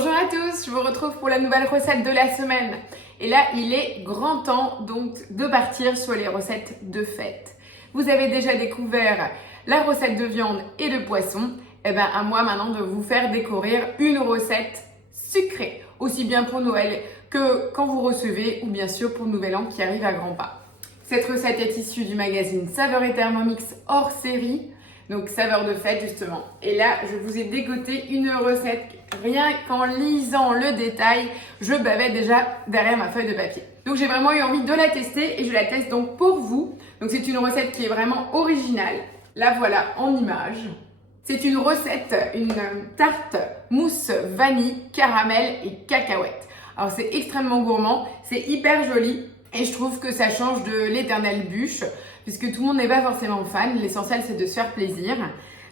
Bonjour à tous, je vous retrouve pour la nouvelle recette de la semaine. Et là, il est grand temps donc de partir sur les recettes de fête. Vous avez déjà découvert la recette de viande et de poisson. Et bien à moi maintenant de vous faire découvrir une recette sucrée, aussi bien pour Noël que quand vous recevez ou bien sûr pour Nouvel An qui arrive à grands pas. Cette recette est issue du magazine Saveurs et Thermomix hors série, donc saveurs de fête justement. Et là, je vous ai dégoté une recette, rien qu'en lisant le détail, je bavais déjà derrière ma feuille de papier. Donc j'ai vraiment eu envie de la tester et je la teste donc pour vous. Donc c'est une recette qui est vraiment originale. La voilà en image. C'est une recette, une tarte mousse vanille, caramel et cacahuète. Alors c'est extrêmement gourmand, c'est hyper joli et je trouve que ça change de l'éternelle bûche puisque tout le monde n'est pas forcément fan. L'essentiel c'est de se faire plaisir.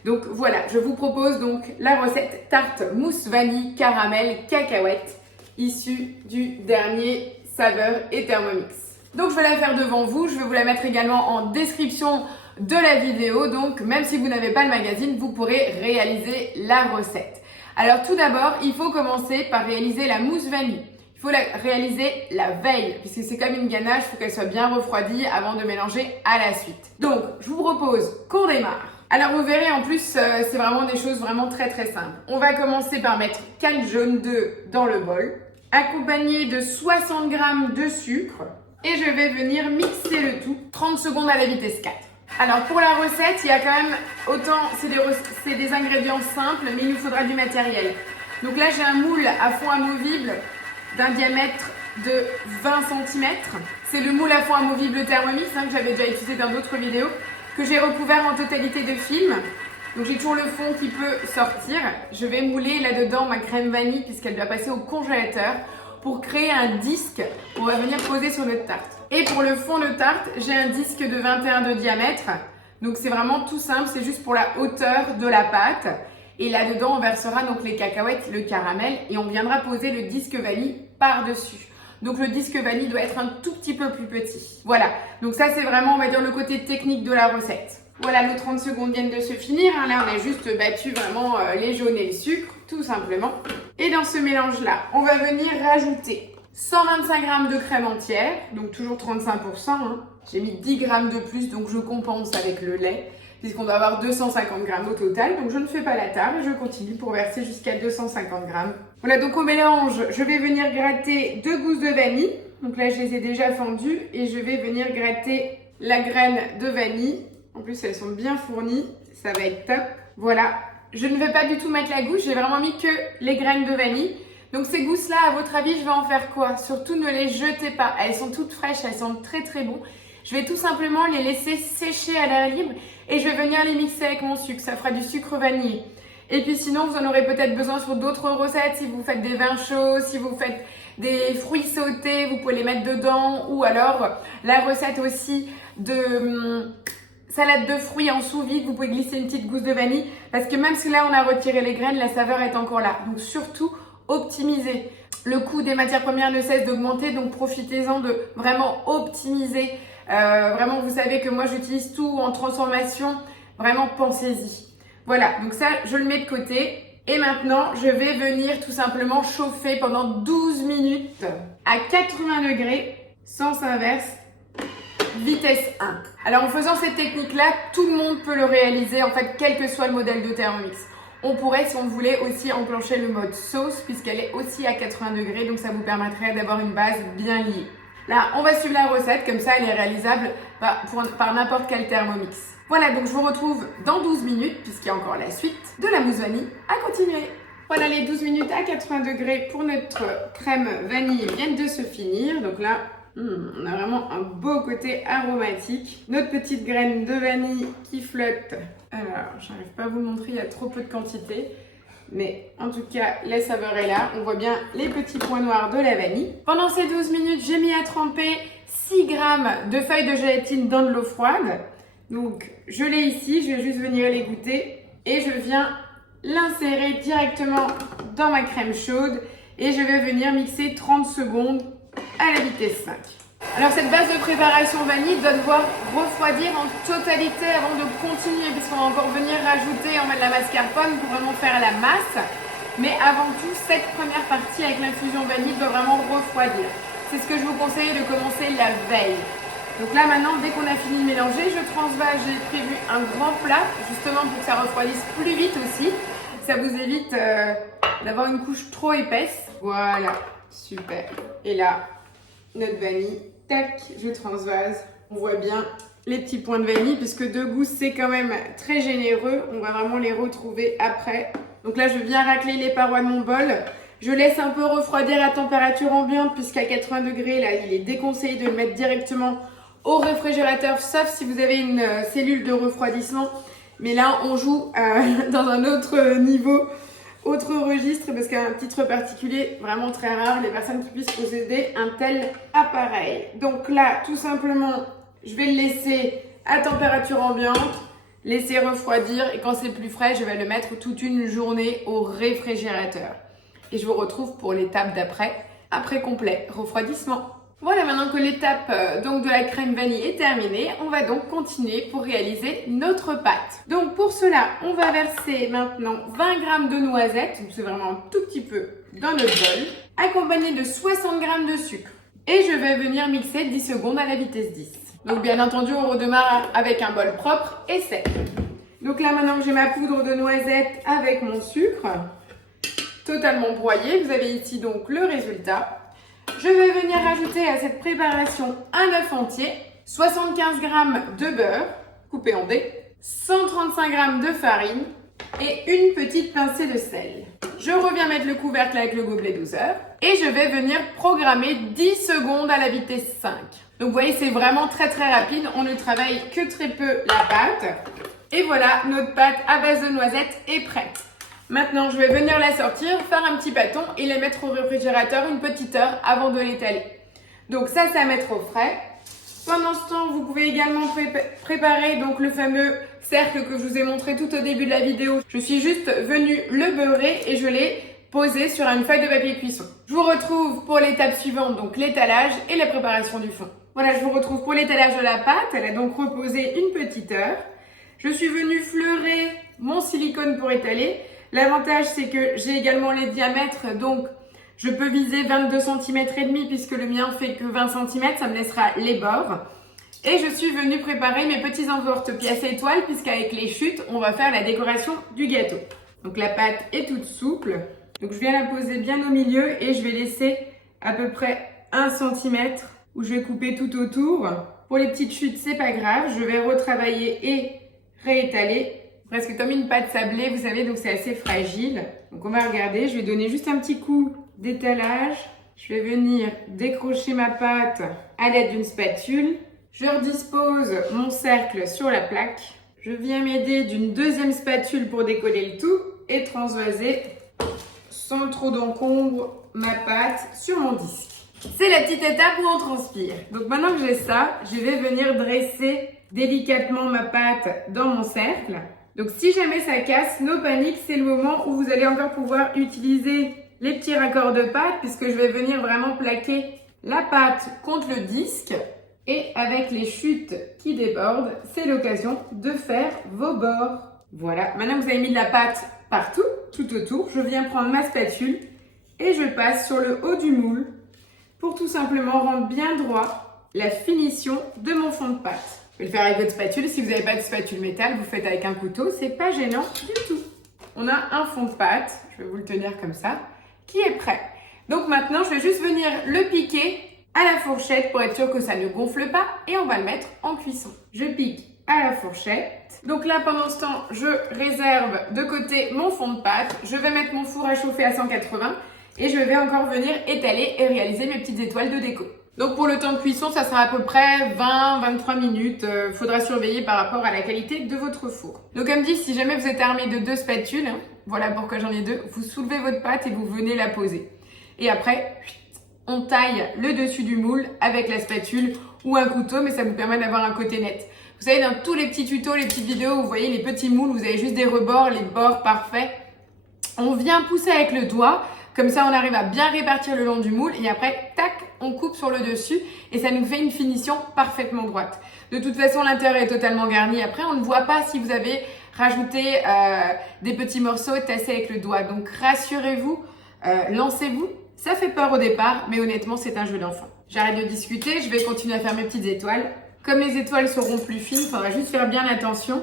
Donc voilà, je vous propose donc la recette tarte mousse vanille, caramel, cacahuète issue du dernier Saveurs et Thermomix. Donc je vais la faire devant vous, je vais vous la mettre également en description de la vidéo, donc même si vous n'avez pas le magazine, vous pourrez réaliser la recette. Alors tout d'abord, il faut commencer par réaliser la mousse vanille. Il faut la réaliser la veille, puisque c'est comme une ganache, il faut qu'elle soit bien refroidie avant de mélanger à la suite. Donc, je vous propose qu'on démarre. Alors vous verrez, en plus, c'est vraiment des choses vraiment très simples. On va commencer par mettre 4 jaunes d'œufs dans le bol, accompagné de 60 g de sucre, et je vais venir mixer le tout 30 secondes à la vitesse 4. Alors pour la recette, il y a quand même autant, c'est des ingrédients simples, mais il nous faudra du matériel. Donc là j'ai un moule à fond amovible d'un diamètre de 20 cm. C'est le moule à fond amovible Thermomix que j'avais déjà utilisé dans d'autres vidéos, que j'ai recouvert en totalité de film. Donc j'ai toujours le fond qui peut sortir. Je vais mouler là-dedans ma crème vanille puisqu'elle doit passer au congélateur pour créer un disque qu'on va venir poser sur notre tarte. Et pour le fond de tarte, j'ai un disque de 21 de diamètre. Donc c'est vraiment tout simple, c'est juste pour la hauteur de la pâte. Et là-dedans, on versera donc les cacahuètes, le caramel et on viendra poser le disque vanille par-dessus. Donc le disque vanille doit être un tout petit peu plus petit. Voilà, donc ça c'est vraiment, on va dire, le côté technique de la recette. Voilà, nos 30 secondes viennent de se finir. Là, on a juste battu vraiment les jaunes et le sucre, tout simplement. Et dans ce mélange-là, on va venir rajouter 125 g de crème entière, donc toujours 35%. J'ai mis 10 g de plus, donc je compense avec le lait, puisqu'on doit avoir 250 g au total. Donc je ne fais pas la table, je continue pour verser jusqu'à 250 g. Voilà, donc au mélange, je vais venir gratter 2 gousses de vanille. Donc là, je les ai déjà fendues et je vais venir gratter la graine de vanille. En plus, elles sont bien fournies, ça va être top. Voilà, je ne vais pas du tout mettre la gousse, j'ai vraiment mis que les graines de vanille. Donc ces gousses-là, à votre avis, je vais en faire quoi? Surtout ne les jetez pas, elles sont toutes fraîches, elles sentent très bon. Je vais tout simplement les laisser sécher à l'air libre et je vais venir les mixer avec mon sucre, ça fera du sucre vanillé. Et puis sinon, vous en aurez peut-être besoin sur d'autres recettes, si vous faites des vins chauds, si vous faites des fruits sautés, vous pouvez les mettre dedans. Ou alors la recette aussi de salade de fruits en sous-vide, vous pouvez glisser une petite gousse de vanille. Parce que même si là on a retiré les graines, la saveur est encore là. Donc surtout, optimisez. Le coût des matières premières ne cesse d'augmenter, donc profitez-en de vraiment optimiser. Vraiment, vous savez que moi j'utilise tout en transformation, vraiment pensez-y. Voilà, donc ça je le mets de côté. Et maintenant, je vais venir tout simplement chauffer pendant 12 minutes à 80 degrés, sens inverse, vitesse 1. Alors en faisant cette technique-là, tout le monde peut le réaliser, en fait, quel que soit le modèle de Thermomix. On pourrait, si on voulait, aussi enclencher le mode sauce, puisqu'elle est aussi à 80 degrés, donc ça vous permettrait d'avoir une base bien liée. Là, on va suivre la recette, comme ça elle est réalisable par n'importe quel Thermomix. Voilà, donc je vous retrouve dans 12 minutes, puisqu'il y a encore la suite de la mousse vanille à continuer. Voilà, les 12 minutes à 80 degrés pour notre crème vanille viennent de se finir. Donc là, on a vraiment un beau côté aromatique. Notre petite graine de vanille qui flotte. Alors, j'arrive pas à vous montrer, il y a trop peu de quantité. Mais en tout cas, la saveur est là. On voit bien les petits points noirs de la vanille. Pendant ces 12 minutes, j'ai mis à tremper 6 g de feuilles de gélatine dans de l'eau froide. Donc, je l'ai ici. Je vais juste venir les goûter. Et je viens l'insérer directement dans ma crème chaude. Et je vais venir mixer 30 secondes à la vitesse 5. Alors cette base de préparation vanille doit devoir refroidir en totalité avant de continuer, puisqu'on va encore venir rajouter, on met de la mascarpone pour vraiment faire la masse. Mais avant tout, cette première partie avec l'infusion vanille doit vraiment refroidir. C'est ce que je vous conseille de commencer la veille. Donc là maintenant, dès qu'on a fini de mélanger, je transvase. J'ai prévu un grand plat, justement pour que ça refroidisse plus vite aussi. Ça vous évite d'avoir une couche trop épaisse. Voilà, super. Et là, notre vanille, tac, je transvase. On voit bien les petits points de vanille, puisque de goût, c'est quand même très généreux. On va vraiment les retrouver après. Donc là, je viens racler les parois de mon bol. Je laisse un peu refroidir à température ambiante, puisqu'à 80 degrés, là, il est déconseillé de le mettre directement au réfrigérateur, sauf si vous avez une cellule de refroidissement. Mais là, on joue dans un autre niveau, autre registre, parce qu'un titre particulier, vraiment très rare, les personnes qui puissent posséder un tel appareil. Donc là, tout simplement, je vais le laisser à température ambiante, laisser refroidir, et quand c'est plus frais, je vais le mettre toute une journée au réfrigérateur. Et je vous retrouve pour l'étape d'après, après complet refroidissement. Voilà, maintenant que l'étape donc de la crème vanille est terminée, on va donc continuer pour réaliser notre pâte. Donc pour cela, on va verser maintenant 20 g de noisettes, donc c'est vraiment un tout petit peu dans notre bol, accompagné de 60 g de sucre. Et je vais venir mixer 10 secondes à la vitesse 10. Donc bien entendu, on redémarre avec un bol propre et sec. Donc là maintenant que j'ai ma poudre de noisettes avec mon sucre, totalement broyé, vous avez ici donc le résultat. Je vais venir rajouter à cette préparation un œuf entier, 75 g de beurre coupé en dés, 135 g de farine et une petite pincée de sel. Je reviens mettre le couvercle avec le gobelet doseur et je vais venir programmer 10 secondes à la vitesse 5. Donc vous voyez, c'est vraiment très rapide, on ne travaille que très peu la pâte. Et voilà, notre pâte à base de noisettes est prête. Maintenant, je vais venir la sortir, faire un petit bâton et la mettre au réfrigérateur une petite heure avant de l'étaler. Donc ça, c'est à mettre au frais. Pendant ce temps, vous pouvez également préparer donc le fameux cercle que je vous ai montré tout au début de la vidéo. Je suis juste venue le beurrer et je l'ai posé sur une feuille de papier cuisson. Je vous retrouve pour l'étape suivante, donc l'étalage et la préparation du fond. Voilà, je vous retrouve pour l'étalage de la pâte. Elle a donc reposé une petite heure. Je suis venue fleurer mon silicone pour étaler. L'avantage, c'est que j'ai également les diamètres, donc je peux viser 22 cm et demi puisque le mien fait que 20 cm, ça me laissera les bords. Et je suis venue préparer mes petits emporte-pièces étoiles puisqu'avec les chutes, on va faire la décoration du gâteau. Donc la pâte est toute souple. Donc je viens la poser bien au milieu et je vais laisser à peu près 1 cm où je vais couper tout autour. Pour les petites chutes, c'est pas grave, je vais retravailler et réétaler. Presque comme une pâte sablée, vous savez, donc c'est assez fragile. Donc on va regarder, je vais donner juste un petit coup d'étalage. Je vais venir décrocher ma pâte à l'aide d'une spatule. Je redispose mon cercle sur la plaque. Je viens m'aider d'une deuxième spatule pour décoller le tout et transvaser sans trop d'encombre ma pâte sur mon disque. C'est la petite étape où on transpire. Donc maintenant que j'ai ça, je vais venir dresser délicatement ma pâte dans mon cercle. Donc si jamais ça casse, no panique, c'est le moment où vous allez encore pouvoir utiliser les petits raccords de pâte puisque je vais venir vraiment plaquer la pâte contre le disque et avec les chutes qui débordent, c'est l'occasion de faire vos bords. Voilà, maintenant que vous avez mis de la pâte partout, tout autour, je viens prendre ma spatule et je passe sur le haut du moule pour tout simplement rendre bien droit la finition de mon fond de pâte. Vous pouvez le faire avec votre spatule. Si vous n'avez pas de spatule métal, vous faites avec un couteau. C'est pas gênant du tout. On a un fond de pâte, je vais vous le tenir comme ça, qui est prêt. Donc maintenant, je vais juste venir le piquer à la fourchette pour être sûr que ça ne gonfle pas et on va le mettre en cuisson. Je pique à la fourchette. Donc là, pendant ce temps, je réserve de côté mon fond de pâte. Je vais mettre mon four à chauffer à 180 et je vais encore venir étaler et réaliser mes petites étoiles de déco. Donc pour le temps de cuisson, ça sera à peu près 20-23 minutes. Faudra surveiller par rapport à la qualité de votre four. Donc comme dit, si jamais vous êtes armé de 2 spatules, voilà pourquoi j'en ai 2, vous soulevez votre pâte et vous venez la poser. Et après, on taille le dessus du moule avec la spatule ou un couteau, mais ça vous permet d'avoir un côté net. Vous savez, dans tous les petits tutos, les petites vidéos, vous voyez les petits moules, vous avez juste des rebords, les bords parfaits. On vient pousser avec le doigt, comme ça on arrive à bien répartir le long du moule et après, tac, on coupe sur le dessus et ça nous fait une finition parfaitement droite. De toute façon, l'intérieur est totalement garni. Après, on ne voit pas si vous avez rajouter des petits morceaux, tasser avec le doigt. Donc rassurez-vous, lancez-vous. Ça fait peur au départ, mais honnêtement, c'est un jeu d'enfant. J'arrête de discuter, je vais continuer à faire mes petites étoiles. Comme les étoiles seront plus fines, il faudra juste faire bien attention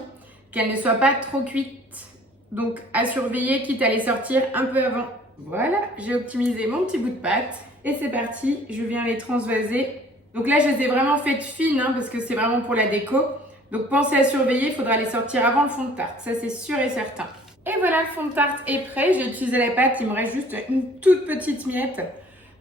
qu'elles ne soient pas trop cuites. Donc à surveiller, quitte à les sortir un peu avant. Voilà, j'ai optimisé mon petit bout de pâte. Et c'est parti, je viens les transvaser. Donc là, je les ai vraiment faites fines, hein, parce que c'est vraiment pour la déco. Donc pensez à surveiller, il faudra les sortir avant le fond de tarte, ça c'est sûr et certain. Et voilà, le fond de tarte est prêt. J'ai utilisé la pâte, il me reste juste une toute petite miette.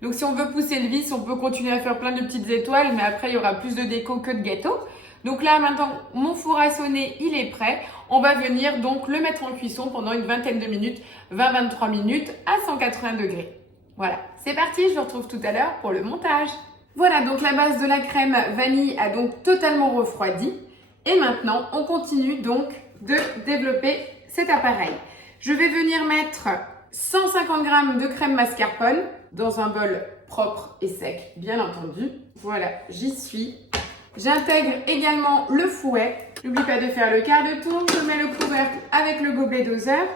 Donc si on veut pousser le vis, on peut continuer à faire plein de petites étoiles, mais après il y aura plus de déco que de gâteau. Donc là maintenant, mon four à sonner, il est prêt. On va venir donc le mettre en cuisson pendant une vingtaine de minutes, 20-23 minutes à 180 degrés. Voilà, c'est parti, je vous retrouve tout à l'heure pour le montage. Voilà, donc la base de la crème vanille a donc totalement refroidi. Et maintenant, on continue donc de développer cet appareil. Je vais venir mettre 150 g de crème mascarpone dans un bol propre et sec, bien entendu. Voilà, j'y suis. J'intègre également le fouet. N'oublie pas de faire le quart de tour. Je mets le couvercle avec le gobelet doseur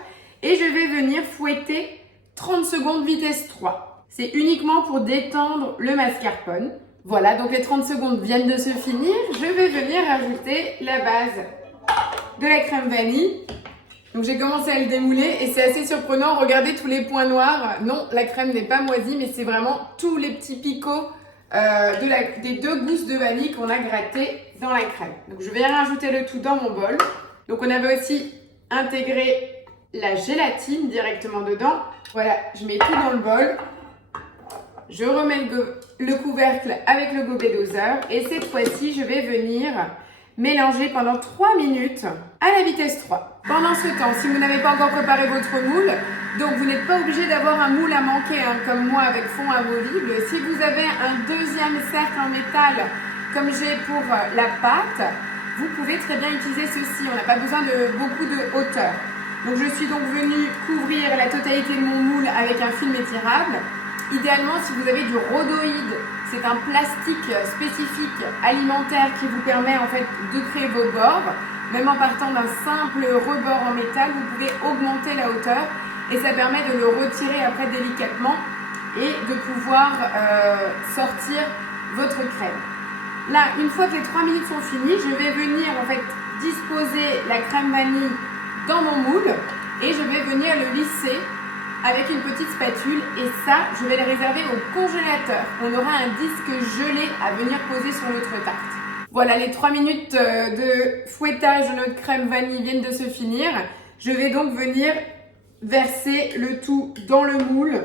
et je vais venir fouetter 30 secondes vitesse 3. C'est uniquement pour détendre le mascarpone. Voilà, donc les 30 secondes viennent de se finir. Je vais venir ajouter la base de la crème vanille. Donc j'ai commencé à le démouler et c'est assez surprenant. Regardez tous les points noirs. Non, la crème n'est pas moisie, mais c'est vraiment tous les petits picots des 2 gousses de vanille qu'on a gratté dans la crème. Donc je vais rajouter le tout dans mon bol. Donc on avait aussi intégré la gélatine directement dedans. Voilà, je mets tout dans le bol. Je remets le couvercle avec le gobelet doseur et cette fois-ci, je vais venir mélanger pendant 3 minutes à la vitesse 3. Pendant ce temps, si vous n'avez pas encore préparé votre moule, donc vous n'êtes pas obligé d'avoir un moule à manquer, hein, comme moi avec fond amovible. Si vous avez un deuxième cercle en métal, comme j'ai pour la pâte, vous pouvez très bien utiliser ceci. On n'a pas besoin de beaucoup de hauteur. Donc je suis donc venue couvrir la totalité de mon moule avec un film étirable. Idéalement, si vous avez du rhodoïde, c'est un plastique spécifique alimentaire qui vous permet en fait de créer vos bords. Même en partant d'un simple rebord en métal, vous pouvez augmenter la hauteur et ça permet de le retirer après délicatement et de pouvoir sortir votre crème. Là, une fois que les 3 minutes sont finies, je vais venir en fait disposer la crème vanille dans mon moule et je vais venir le lisser avec une petite spatule et ça, je vais le réserver au congélateur. On aura un disque gelé à venir poser sur notre tarte. Voilà, les 3 minutes de fouettage de notre crème vanille viennent de se finir. Je vais donc venir verser le tout dans le moule.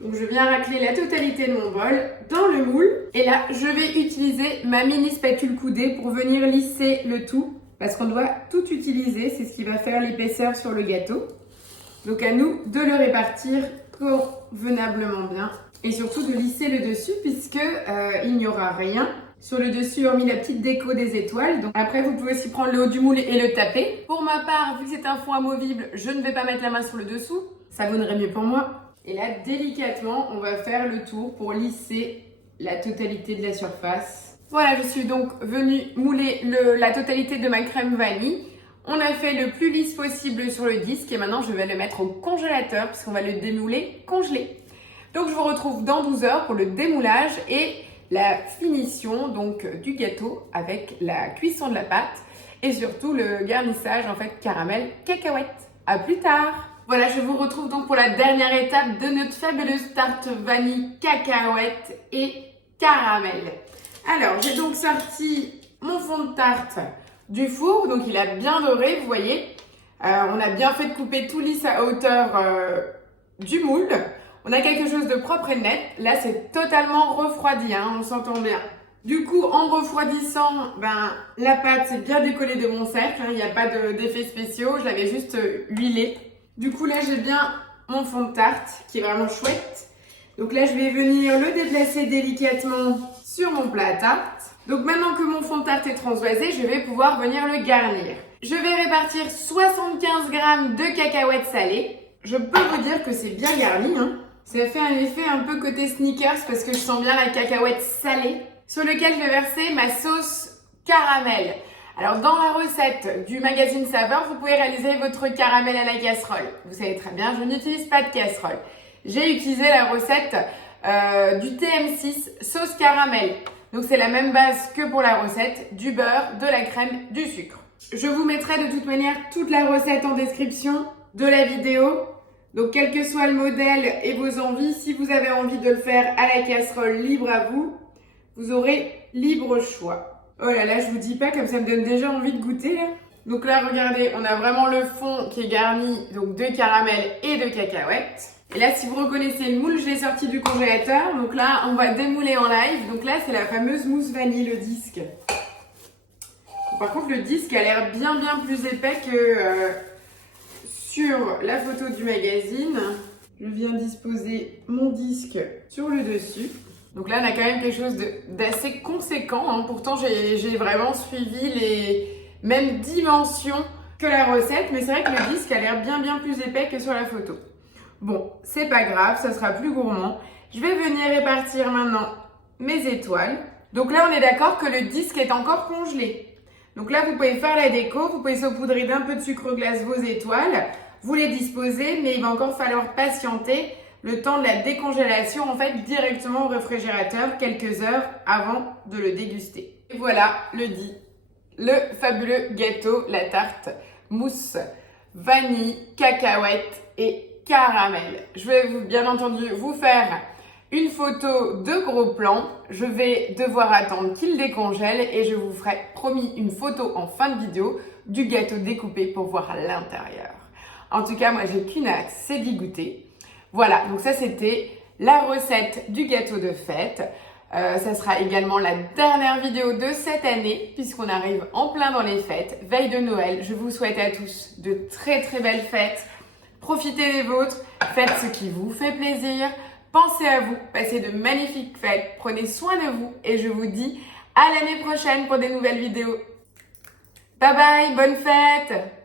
Donc je viens racler la totalité de mon bol dans le moule. Et là, je vais utiliser ma mini spatule coudée pour venir lisser le tout. Parce qu'on doit tout utiliser, c'est ce qui va faire l'épaisseur sur le gâteau. Donc à nous de le répartir convenablement bien et surtout de lisser le dessus puisque il n'y aura rien sur le dessus hormis la petite déco des étoiles. Donc après vous pouvez aussi prendre le haut du moule et le taper. Pour ma part, vu que c'est un fond amovible, je ne vais pas mettre la main sur le dessous, ça vaudrait mieux pour moi. Et là délicatement, on va faire le tour pour lisser la totalité de la surface. Voilà, je suis donc venue mouler la totalité de ma crème vanille. On a fait le plus lisse possible sur le disque et maintenant je vais le mettre au congélateur puisqu'on va le démouler congelé. Donc je vous retrouve dans 12 heures pour le démoulage et la finition donc du gâteau avec la cuisson de la pâte et surtout le garnissage en fait caramel cacahuète. À plus tard. Voilà, je vous retrouve donc pour la dernière étape de notre fabuleuse tarte vanille cacahuète et caramel. Alors j'ai donc sorti mon fond de tarte du four, donc il a bien doré, vous voyez. On a bien fait de couper tout lisse à hauteur du moule. On a quelque chose de propre et net. Là, c'est totalement refroidi, hein, on s'entend bien. Du coup, en refroidissant, la pâte s'est bien décollée de mon cercle. Hein, il n'y a pas d'effets spéciaux, je l'avais juste huilé. Du coup, là, j'ai bien mon fond de tarte qui est vraiment chouette. Donc là, je vais venir le déplacer délicatement sur mon plat à tarte. Donc maintenant que mon fond de tarte est transvasé, je vais pouvoir venir le garnir. Je vais répartir 75 g de cacahuètes salées. Je peux vous dire que c'est bien garni, hein. Ça fait un effet un peu côté sneakers parce que je sens bien la cacahuète salée. Sur lequel je vais verser ma sauce caramel. Alors dans la recette du magazine Saveur, vous pouvez réaliser votre caramel à la casserole. Vous savez très bien, je n'utilise pas de casserole. J'ai utilisé la recette du TM6 sauce caramel. Donc c'est la même base que pour la recette, du beurre, de la crème, du sucre. Je vous mettrai de toute manière toute la recette en description de la vidéo. Donc quel que soit le modèle et vos envies, si vous avez envie de le faire à la casserole, libre à vous, vous aurez libre choix. Oh là là, je vous dis pas, comme ça me donne déjà envie de goûter là. Donc là, regardez, on a vraiment le fond qui est garni donc de caramel et de cacahuètes. Et là, si vous reconnaissez le moule, je l'ai sorti du congélateur. Donc là, on va démouler en live. Donc là, c'est la fameuse mousse vanille, le disque. Par contre, le disque a l'air bien plus épais que sur la photo du magazine. Je viens disposer mon disque sur le dessus. Donc là, on a quand même quelque chose d'assez conséquent. Hein. Pourtant, j'ai vraiment suivi les mêmes dimensions que la recette. Mais c'est vrai que le disque a l'air bien plus épais que sur la photo. Bon, c'est pas grave, ça sera plus gourmand. Je vais venir répartir maintenant mes étoiles. Donc là, on est d'accord que le disque est encore congelé. Donc là, vous pouvez faire la déco. Vous pouvez saupoudrer d'un peu de sucre glace vos étoiles. Vous les disposez, mais il va encore falloir patienter le temps de la décongélation, en fait, directement au réfrigérateur, quelques heures avant de le déguster. Et voilà le fabuleux gâteau, la tarte mousse vanille, cacahuètes et caramel. Je vais bien entendu vous faire une photo de gros plan. Je vais devoir attendre qu'il décongèle et je vous ferai, promis, une photo en fin de vidéo du gâteau découpé pour voir l'intérieur. En tout cas, moi, j'ai qu'une hâte, c'est d'y goûter. Voilà, donc ça c'était la recette du gâteau de fête. Ça sera également la dernière vidéo de cette année puisqu'on arrive en plein dans les fêtes, veille de Noël. Je vous souhaite à tous de très belles fêtes. Profitez des vôtres, faites ce qui vous fait plaisir. Pensez à vous, passez de magnifiques fêtes, prenez soin de vous et je vous dis à l'année prochaine pour des nouvelles vidéos. Bye bye, bonne fête!